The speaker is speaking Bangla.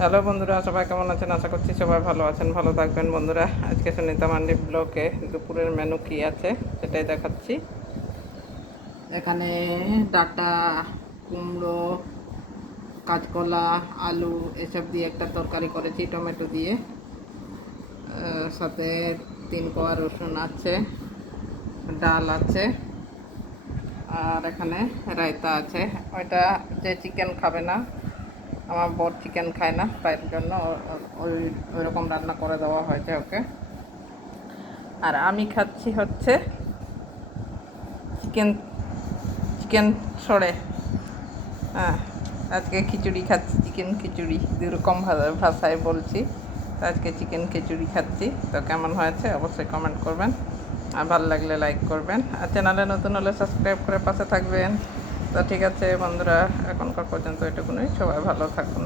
হ্যালো বন্ধুরা, সবাই কেমন আছেন? আশা করছি সবাই ভালো আছেন, ভালো থাকবেন। বন্ধুরা, আজকে সুনিতা মান্ডি ব্লকে দুপুরের মেনু কি আছে সেটাই দেখাচ্ছি। এখানে ডাটা, কুমড়ো, কাঁচকলা, আলু এসব দিয়ে একটা তরকারি করেছি টমেটো দিয়ে। সাথে 3 কোয়া রসুন আছে, ডাল আছে, আর এখানে রায়তা আছে। ওইটা যে চিকেন খাবে না, আমার বর চিকেন খায় না, তাই জন্য ওই রকম রান্না করে দেওয়া হয়েছে ওকে। আর আমি খাচ্ছি হচ্ছে চিকেন চিকেন সরে। হ্যাঁ, আজকে খিচুড়ি খাচ্ছি, চিকেন খিচুড়ি, দুরকম ভাষায় বলছি। তো আজকে চিকেন খিচুড়ি খাচ্ছি। তো কেমন হয়েছে অবশ্যই কমেন্ট করবেন, আর ভালো লাগলে লাইক করবেন, আর চ্যানেলে নতুন হলে সাবস্ক্রাইব করে পাশে থাকবেন। তো ঠিক আছে বন্ধুরা, এখনকার পর্যন্ত এটুকুনই। সবাই ভালো থাকুন।